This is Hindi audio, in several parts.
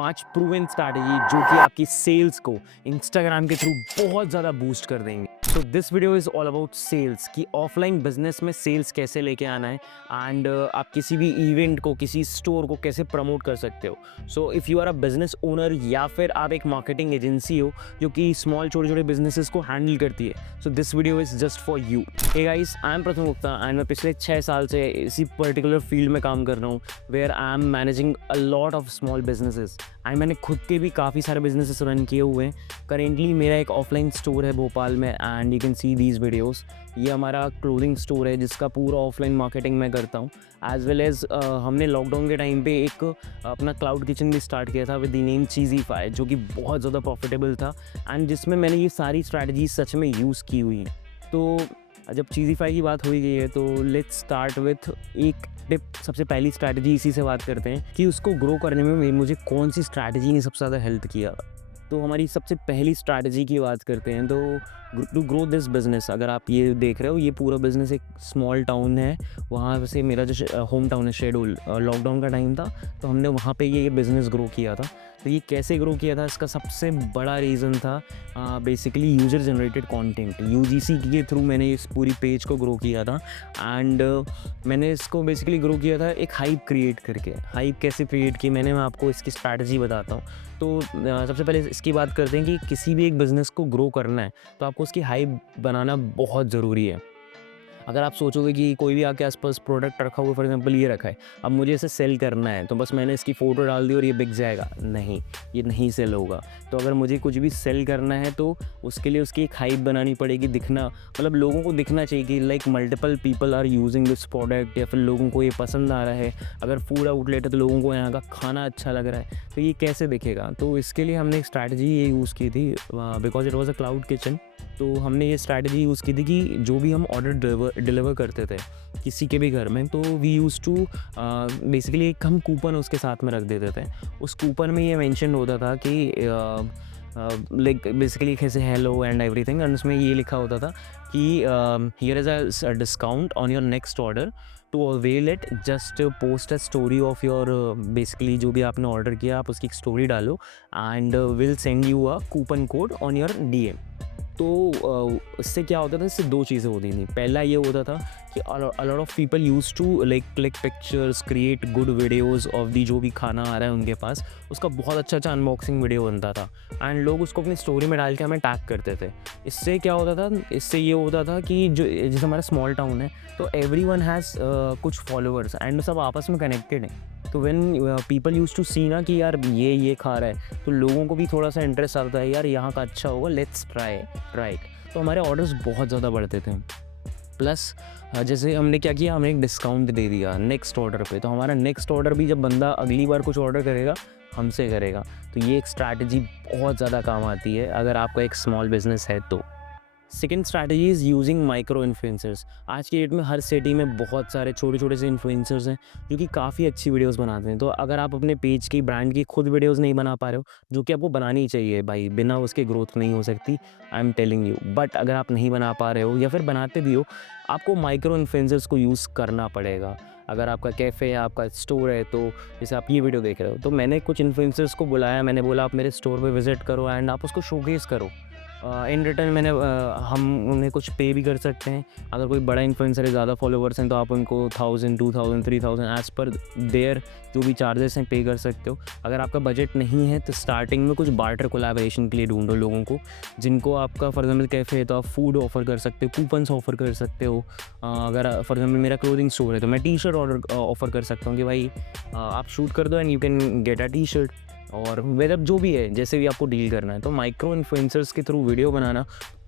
5 प्रूवन स्ट्रैटेजी जो कि आपकी सेल्स को इंस्टाग्राम के थ्रू बहुत ज़्यादा बूस्ट कर देंगे। तो this video is all about sales कि ऑफलाइन बिजनेस में सेल्स कैसे लेके आना है एंड आप किसी भी इवेंट को, किसी स्टोर को कैसे प्रमोट कर सकते हो। So if you are a business owner या फिर आप एक मार्केटिंग एजेंसी हो जो कि स्मॉल छोटे छोटे बिजनेसेस को हैंडल करती है, so this video is just for you. Hey guys, I am Pratham Gupta and मैं पिछले 6 साल से इसी पर्टिकुलर फील्ड में काम कर रहा हूँ where I am managing a lot of small businesses and मैंने खुद के भी काफ़ी सारे बिजनेसेस रन किए हुए हैं। करेंटली मेरा एक ऑफलाइन स्टोर है भोपाल में and you can see these videos. ये हमारा क्लोथिंग स्टोर है जिसका पूरा ऑफलाइन मार्केटिंग मैं करता हूँ, एज वेल एज हमने लॉकडाउन के टाइम पे एक अपना क्लाउड किचन भी स्टार्ट किया था विद द नेम चीज़ीफाई, जो कि बहुत ज़्यादा प्रॉफिटेबल था एंड जिसमें मैंने ये सारी स्ट्रैटेजीज सच में यूज़ की हुई हैं। तो जब चीज़ीफाई की बात हो ही गई है तो लेट्स स्टार्ट विथ एक टिप। सबसे पहली स्ट्रैटेजी इसी से बात करते हैं कि उसको ग्रो करने में मुझे कौन सी स्ट्रैटेजी ने सबसे ज़्यादा हेल्प किया। तो हमारी सबसे पहली स्ट्रैटेजी की बात करते हैं तो टू ग्रो दिस बिज़नेस। अगर आप ये देख रहे हो, ये पूरा बिज़नेस एक स्मॉल टाउन है, वहाँ से मेरा जो होम टाउन है शेड्यूल। लॉकडाउन का टाइम था तो हमने वहाँ पे ये बिज़नेस ग्रो किया था। तो ये कैसे ग्रो किया था, इसका सबसे बड़ा रीज़न था basically user generated content. UGC के थ्रू मैंने इस पूरी पेज को ग्रो किया था एंड मैंने इसको बेसिकली ग्रो किया था एक हाइप क्रिएट करके। हाइप कैसे क्रिएट की मैंने, मैं आपको इसकी स्ट्रैटेजी बताता हूँ। तो सबसे पहले इसकी बात करते हैं कि किसी भी एक बिज़नेस को ग्रो करना है तो आपको उसकी हाइप बनाना बहुत ज़रूरी है। अगर आप सोचोगे कि कोई भी आपके आसपास प्रोडक्ट रखा हुआ, फॉर एग्जांपल ये रखा है, अब मुझे इसे सेल करना है तो बस मैंने इसकी फ़ोटो डाल दी और ये बिक जाएगा, नहीं, ये नहीं सेल होगा। तो अगर मुझे कुछ भी सेल करना है तो उसके लिए उसकी एक हाइप बनानी पड़ेगी, दिखना, मतलब लोगों को दिखना चाहिए कि like multiple people are using this product, या फिर लोगों को ये पसंद आ रहा है। अगर फूड आउटलेट है तो लोगों को यहाँ का खाना अच्छा लग रहा है, तो ये कैसे दिखेगा। तो इसके लिए हमने एक स्ट्रैटेजी ये यूज़ की थी, because it was a cloud kitchen. तो हमने ये स्ट्रैटेजी यूज़ की थी कि जो भी हम ऑर्डर डिलीवर करते थे किसी के भी घर में, तो वी यूज़ टू बेसिकली एक हम कूपन उसके साथ में रख देते थे। उस कूपन में ये मेंशन होता था कि लाइक बेसिकली कैसे हेलो एंड एवरीथिंग, एंड उसमें ये लिखा होता था कि here is a discount on your next order, to avail it just post a story of your, basically जो भी आपने ऑर्डर किया आप उसकी एक स्टोरी डालो and will send you a coupon code on your DM. तो इससे क्या होता था, इससे 2 चीज़ें होती थी। पहला ये होता था कि a lot of people used to like click pictures, create good videos of the, जो भी खाना आ रहा है उनके पास, उसका बहुत अच्छा अनबॉक्सिंग वीडियो बनता था एंड लोग उसको अपनी स्टोरी में डाल के हमें टैग करते थे। इससे क्या होता था, इससे ये होता था कि जो जैसे हमारा स्मॉल टाउन है तो एवरीवन हैज़ कुछ फॉलोअर्स एंड सब आपस में कनेक्टेड हैं। तो व्हेन पीपल यूज्ड टू सी ना कि यार ये खा रहा है, तो लोगों को भी थोड़ा सा इंटरेस्ट आता है, यार यहाँ का अच्छा होगा, लेट्स ट्राई राइट। तो हमारे ऑर्डर्स बहुत ज़्यादा बढ़ते थे। प्लस जैसे हमने क्या किया, हमने एक डिस्काउंट दे दिया नेक्स्ट ऑर्डर पे, तो हमारा नेक्स्ट ऑर्डर भी जब बंदा अगली बार कुछ ऑर्डर करेगा हमसे करेगा। तो ये एक स्ट्रैटेजी बहुत ज़्यादा काम आती है अगर आपका एक स्मॉल बिजनेस है तो। Second strategy is using micro influencers. आज की डेट में हर सिटी में बहुत सारे छोटे छोटे से इन्फ्लुएंसर्स हैं जो कि काफ़ी अच्छी वीडियोस बनाते हैं। तो अगर आप अपने पेज की, ब्रांड की खुद वीडियोस नहीं बना पा रहे हो, जो कि आपको बनानी ही चाहिए भाई, बिना उसके ग्रोथ नहीं हो सकती, I am telling you, but अगर आप नहीं बना पा रहे हो या फिर बनाते भी हो, आपको माइक्रो इन्फ्लुएंसर्स को यूज़ करना पड़ेगा। अगर आपका कैफ़े है, आपका स्टोर है, तो जैसे आप ये वीडियो देख रहे हो, तो मैंने कुछ इन्फ्लुएंसर्स को बुलाया, मैंने बोला आप मेरे स्टोर पे विज़िट करो एंड आप उसको शोकेस करो। इन रिटर्न मैंने हम उन्हें कुछ पे भी कर सकते हैं। अगर कोई बड़ा इन्फ्लुएंसर है, ज़्यादा फॉलोवर्स हैं, तो आप उनको 1000, 2000, 3000 एज़ पर देयर जो भी चार्जेस हैं पे कर सकते हो। अगर आपका बजट नहीं है तो स्टार्टिंग में कुछ बार्टर कोलैबोरेशन के लिए ढूंढो लोगों को, जिनको आपका फॉर एग्जाम्पल कैफ़े है तो आप फूड ऑफर कर सकते हो, कूपन्स ऑफर कर सकते हो। अगर फॉर एग्जाम्पल मेरा क्लोथिंग स्टोर है तो मैं टी शर्ट ऑफर कर सकता हूँ कि भाई आप शूट कर दो and you can get a T shirt, और वेदर जो भी है, जैसे भी आपको डील करना है। तो माइक्रो इन्फ्लुएंसर्स के थ्रू वीडियो बनाना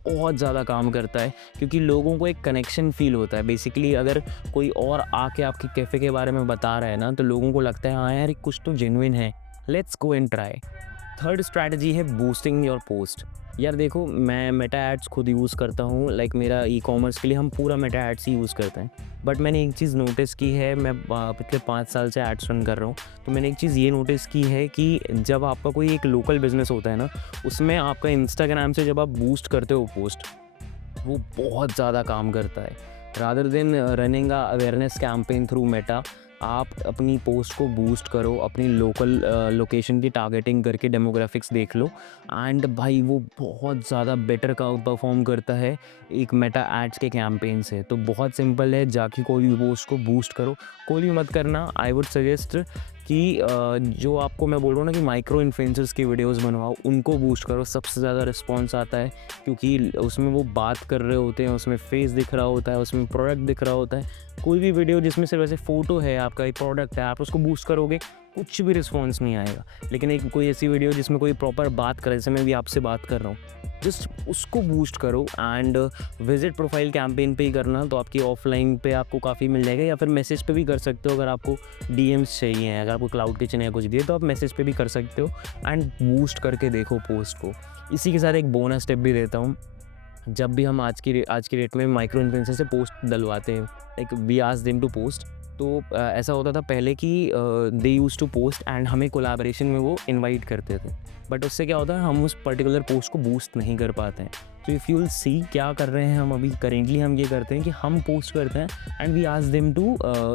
बहुत ज़्यादा काम करता है क्योंकि लोगों को एक कनेक्शन फ़ील होता है। बेसिकली अगर कोई और आके आपके कैफ़े के बारे में बता रहा है ना, तो लोगों को लगता है हाँ यार कुछ तो जेन्युइन है, let's go and try. Third strategy है बूस्टिंग योर पोस्ट। यार देखो, मैं मेटा एड्स खुद यूज़ करता हूँ, लाइक मेरा ई कॉमर्स के लिए हम पूरा मेटा एड्स ही यूज़ करते हैं। बट मैंने एक चीज़ नोटिस की है, मैं पिछले 5 साल से एड्स रन कर रहा हूँ, तो मैंने एक चीज़ ये नोटिस की है कि जब आपका कोई एक लोकल बिज़नेस होता है ना, उसमें आपका इंस्टाग्राम से जब आप बूस्ट करते हो पोस्ट, वो बहुत ज़्यादा काम करता है। Rather than running a awareness campaign through Meta, आप अपनी पोस्ट को बूस्ट करो, अपनी लोकल लोकेशन की टारगेटिंग करके डेमोग्राफिक्स देख लो एंड भाई वो बहुत ज़्यादा बेटर का परफॉर्म करता है एक मेटा एड्स के कैंपेन से। तो बहुत सिंपल है, जाके कोई भी पोस्ट को बूस्ट करो, कोई भी मत करना। आई वुड सजेस्ट कि जो आपको मैं बोल रहा हूँ ना कि माइक्रो इन्फ्लुएंसर्स की वीडियोस बनवाओ, उनको बूस्ट करो, सबसे ज़्यादा रिस्पॉन्स आता है क्योंकि उसमें वो बात कर रहे होते हैं, उसमें फेस दिख रहा होता है, उसमें प्रोडक्ट दिख रहा होता है। कोई भी वीडियो जिसमें सिर्फ ऐसे फ़ोटो है, आपका एक प्रोडक्ट है, आप उसको बूस्ट करोगे कुछ भी रिस्पॉन्स नहीं आएगा। लेकिन एक कोई ऐसी वीडियो जिसमें कोई प्रॉपर बात करे, जैसे मैं भी आपसे बात कर रहा हूँ, जस्ट उसको बूस्ट करो एंड विजिट प्रोफाइल कैंपेन पे ही करना, तो आपकी ऑफलाइन पे आपको काफ़ी मिल जाएगा, या फिर मैसेज पे भी कर सकते हो। अगर आपको डीएम्स चाहिए हैं, अगर आपको क्लाउड किचन या कुछ भी है तो आप मैसेज पे भी कर सकते हो एंड बूस्ट करके देखो पोस्ट को। इसी के साथ एक बोनस टिप भी देता हूँ। जब भी हम आज की डेट में माइक्रो इन्फ्लुएंसर से पोस्ट डलवाते हैं, like we ask them to post, तो ऐसा होता था पहले कि they use to post and हमें कोलैबोरेशन में वो इनवाइट करते थे। बट उससे क्या होता है, हम उस पर्टिकुलर पोस्ट को बूस्ट नहीं कर पाते हैं। तो इफ़ यू विल सी क्या कर रहे हैं हम अभी करेंटली, हम ये करते हैं कि हम पोस्ट करते हैं and we ask them to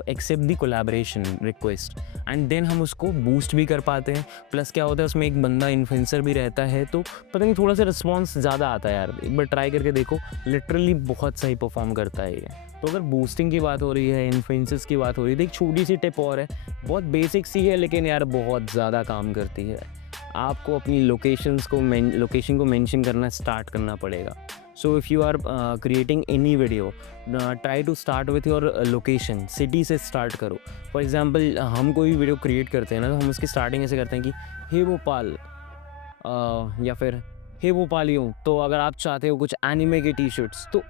accept the collaboration request and then हम उसको बूस्ट भी कर पाते हैं। प्लस क्या होता है, उसमें एक बंदा इन्फ्लुएंसर भी रहता है, तो पता नहीं थोड़ा सा रिस्पॉन्स ज़्यादा आता है यार। एक बार ट्राई करके देखो, लिटरली बहुत सही परफॉर्म करता है ये। तो अगर बूस्टिंग की बात हो रही है, इन्फ्लुएंसर्स की बात हो रही है, तो एक छोटी सी टिप और है, बहुत बेसिक सी है लेकिन यार बहुत ज़्यादा काम करती है। आपको अपनी लोकेशन को मेंशन करना स्टार्ट करना पड़ेगा। So if you are creating any video, try to start with your location, city से स्टार्ट करो। फॉर एग्जांपल हम कोई भी वीडियो क्रिएट करते हैं ना, तो हम उसकी स्टार्टिंग ऐसे करते हैं कि हे भोपाल, या फिर हे भोपालियों। तो अगर आप चाहते हो कुछ एनिमे के टी शर्ट्स, तो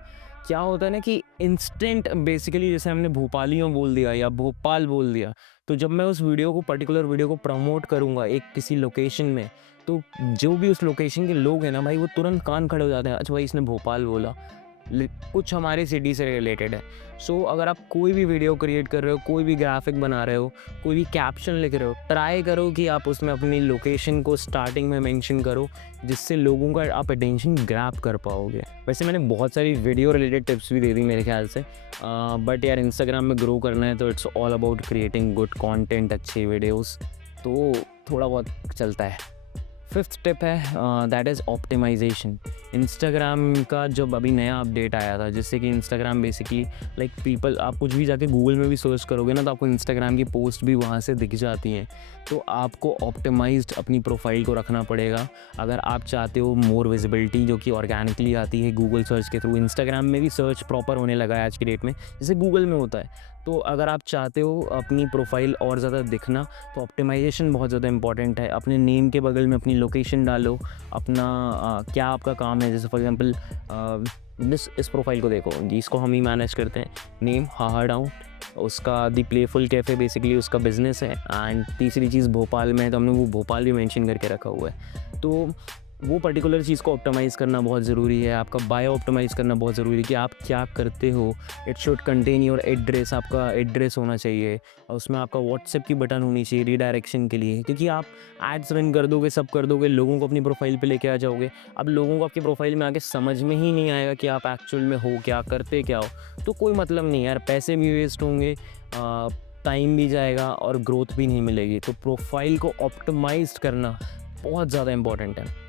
क्या होता है ना कि इंस्टेंट बेसिकली जैसे हमने भोपालियों बोल दिया या भोपाल बोल दिया, तो जब मैं उस वीडियो को पर्टिकुलर वीडियो को प्रमोट करूँगा एक किसी लोकेशन में, तो जो भी उस लोकेशन के लोग हैं ना भाई, वो तुरंत कान खड़े हो जाते हैं, अच्छा भाई इसने भोपाल बोला, कुछ हमारे सिटी से रिलेटेड है। सो अगर आप कोई भी वीडियो क्रिएट कर रहे हो, कोई भी ग्राफिक बना रहे हो, कोई भी कैप्शन लिख रहे हो, ट्राई करो कि आप उसमें अपनी लोकेशन को स्टार्टिंग में मेंशन करो, जिससे लोगों का आप अटेंशन ग्रैब कर पाओगे। वैसे मैंने बहुत सारी वीडियो रिलेटेड टिप्स भी दे दी मेरे ख्याल से, बट यार इंस्टाग्राम में ग्रो करना है तो it's all about creating good content, अच्छे वीडियोस, तो थोड़ा बहुत चलता है। फिफ्थ टिप है दैट इज़ ऑप्टिमाइजेशन। इंस्टाग्राम का जब अभी नया अपडेट आया था, जिससे कि इंस्टाग्राम बेसिकली लाइक पीपल, आप कुछ भी जाके गूगल में भी सर्च करोगे ना, तो आपको इंस्टाग्राम की पोस्ट भी वहाँ से दिख जाती हैं। तो आपको ऑप्टिमाइज्ड अपनी प्रोफाइल को रखना पड़ेगा अगर आप चाहते हो मोर विजिबिलिटी, जो कि ऑर्गेनिकली आती है गूगल सर्च के थ्रू। इंस्टाग्राम में भी सर्च प्रॉपर होने लगा है आज की डेट में, जैसे गूगल में होता है। तो अगर आप चाहते हो अपनी प्रोफाइल और ज़्यादा दिखना, तो ऑप्टिमाइजेशन बहुत ज़्यादा इंपॉर्टेंट है। अपने नेम के बगल में अपनी लोकेशन डालो, अपना क्या आपका काम है, जैसे फॉर एग्जांपल इस प्रोफाइल को देखो जी, इसको हम ही मैनेज करते हैं। नेम हाहा डाउन, उसका दी प्लेफुल कैफ़े बेसिकली उसका बिज़नेस है, एंड तीसरी चीज़ भोपाल में है, तो हमने वो भोपाल भी मेंशन करके रखा हुआ है। तो वो पर्टिकुलर चीज़ को ऑप्टिमाइज़ करना बहुत ज़रूरी है। आपका बायो ऑप्टिमाइज़ करना बहुत ज़रूरी है कि आप क्या करते हो। It should contain your address, आपका एड्रेस होना चाहिए, और उसमें आपका व्हाट्सएप की बटन होनी चाहिए रीडायरेक्शन के लिए, क्योंकि आप एड्स रन कर दोगे, सब कर दोगे, लोगों को अपनी प्रोफाइल पे लेके आ जाओगे। अब लोगों को आपकी प्रोफाइल में आके समझ में ही नहीं आएगा कि आप एक्चुअल में हो क्या, करते क्या हो, तो कोई मतलब नहीं यार, पैसे भी वेस्ट होंगे, टाइम भी जाएगा और ग्रोथ भी नहीं मिलेगी। तो प्रोफाइल को ऑप्टिमाइज़ करना बहुत ज़्यादा इंपॉर्टेंट है।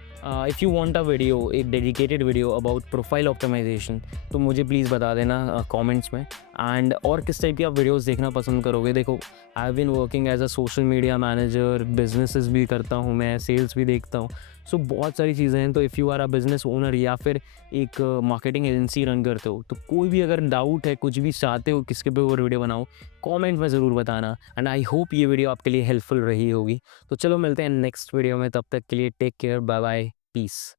If you want a video, एक dedicated video about profile optimisation, तो मुझे प्लीज़ बता देना कमेंट्स में। एंड और किस टाइप की आप वीडियोस देखना पसंद करोगे। देखो, I have been working as a social media manager, businesses भी करता हूँ मैं, सेल्स भी देखता हूँ, सो बहुत सारी चीज़ें हैं। तो if you are a business owner या फिर एक मार्केटिंग एजेंसी रन करते हो, तो कोई भी अगर डाउट है, कुछ भी चाहते हो किसके पे और वीडियो बनाओ, कमेंट में ज़रूर बताना। एंड आई होप ये वीडियो आपके लिए हेल्पफुल रही होगी। तो चलो मिलते हैं नेक्स्ट वीडियो में, तब तक के लिए take care, bye bye, piece.